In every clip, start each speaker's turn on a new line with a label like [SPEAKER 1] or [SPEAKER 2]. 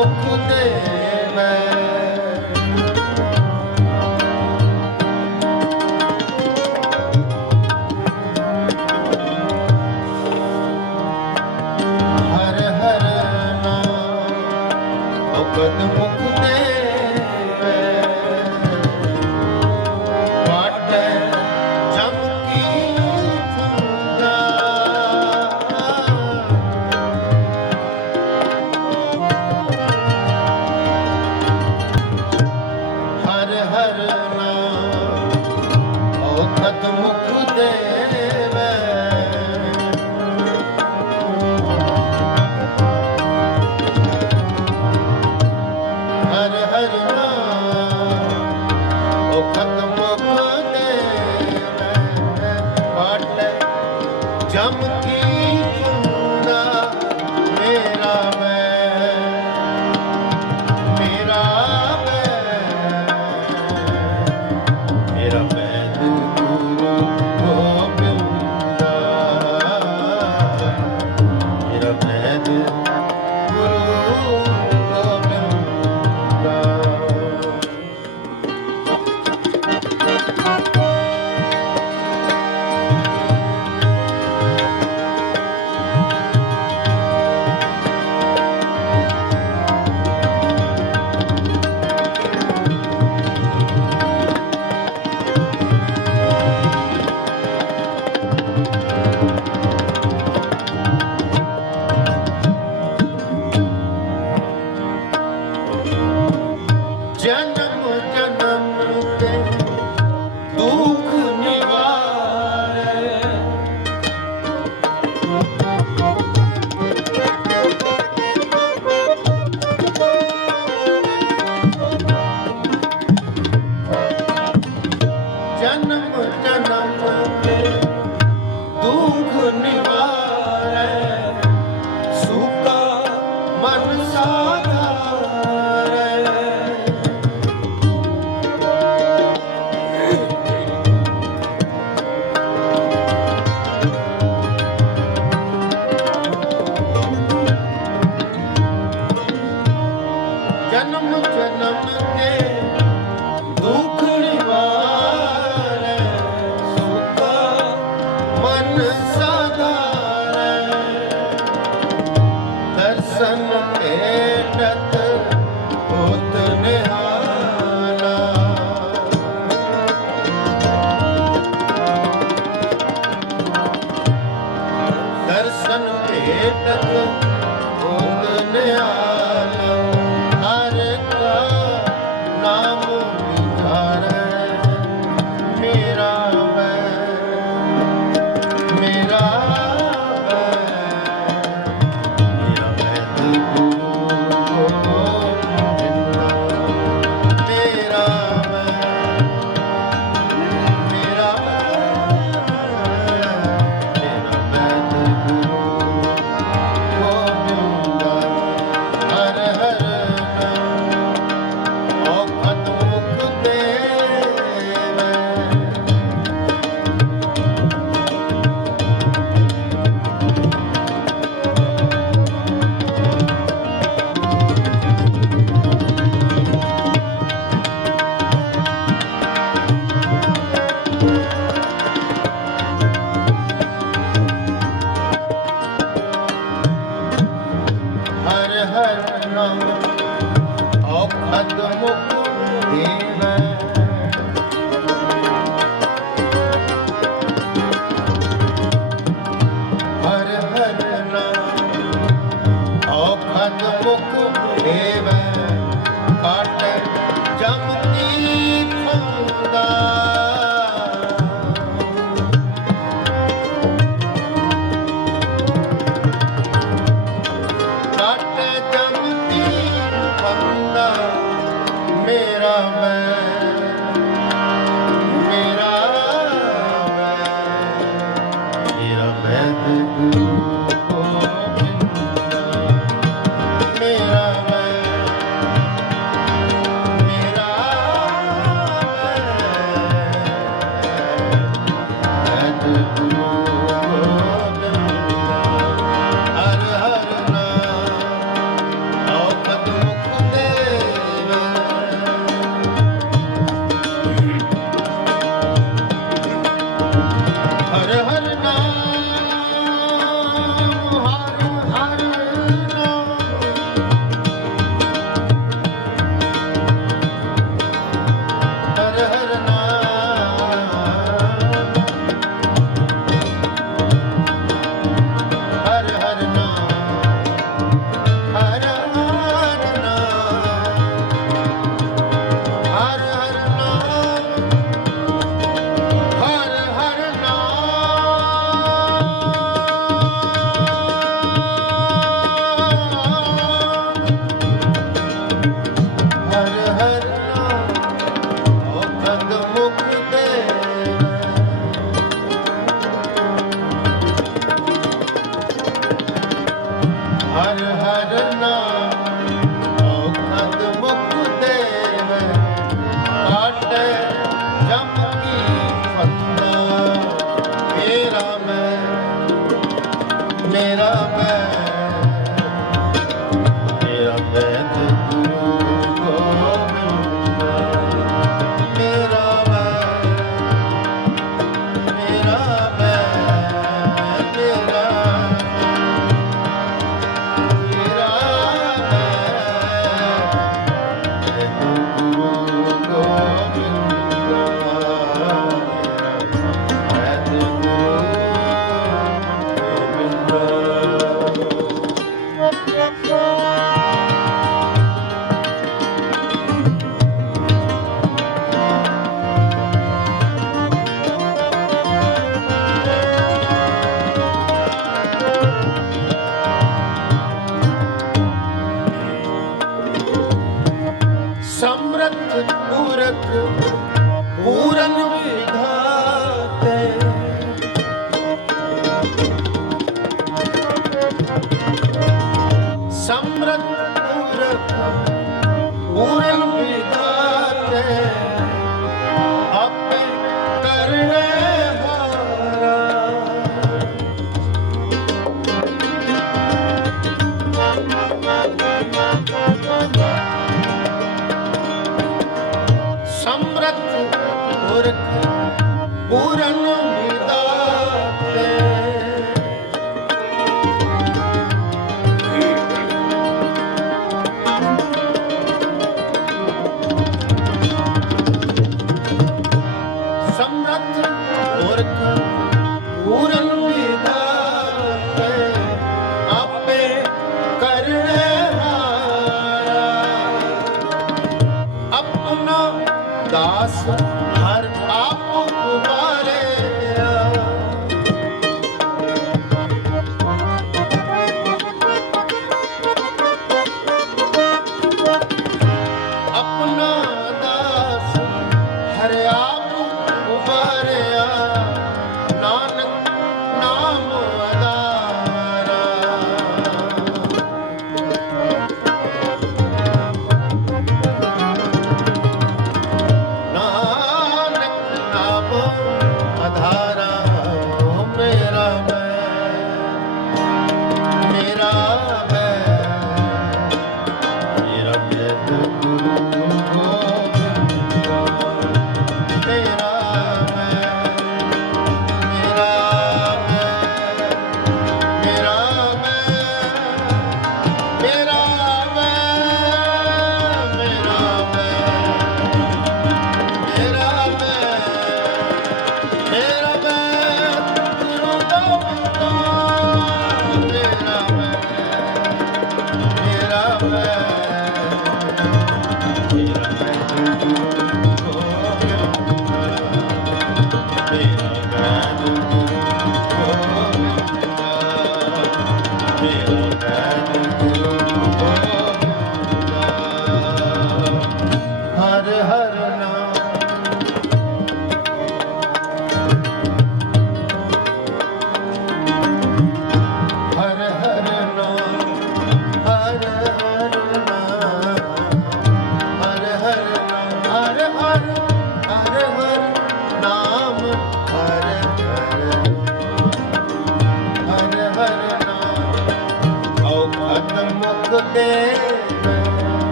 [SPEAKER 1] বক্ষতে atmukuti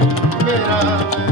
[SPEAKER 1] esperar.